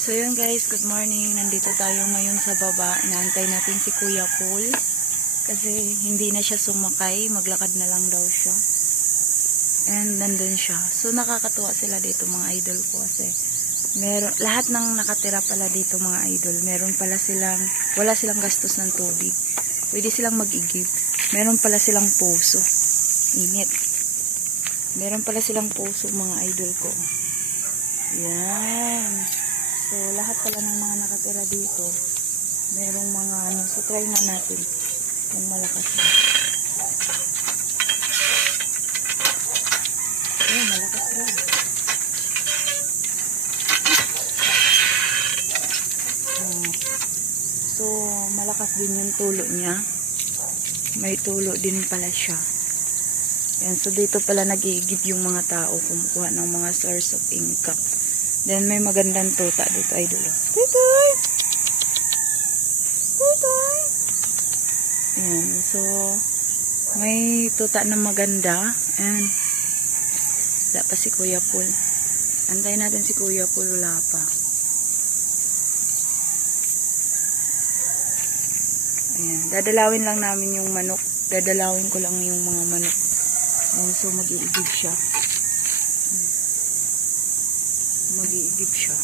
So yun guys, good morning. Nandito tayo ngayon sa baba. Inaantay natin si Kuya Paul. Kasi hindi na siya sumakay. Maglakad na lang daw siya. And nandun siya. So nakakatuwa sila dito mga idol ko kasi meron, lahat ng nakatira pala dito mga idol, meron pala silang, wala silang gastos ng tubig. Pwede silang mag-igib. Meron pala silang puso. Init. Meron pala silang puso mga idol ko. Yan. So, lahat pala ng mga nakatira dito, merong mga ano, so try na natin kung malakas na. Eh, malakas rin. Oh. So, malakas din yung tulo niya. May tulo din pala siya. Yan, so dito pala nag-iigib yung mga tao kumukuha ng mga source of income. Then may magandang tuta dito ay dulo. Tutoy! Tutoy! Ayan, so may tuta na maganda. And wala pa si Kuya Pool. Antayin natin si Kuya Pool, wala pa. Ayan, dadalawin lang namin yung manok. Dadalawin ko lang yung mga manok. Ayan, so mag-iigib siya mag-iigib siya.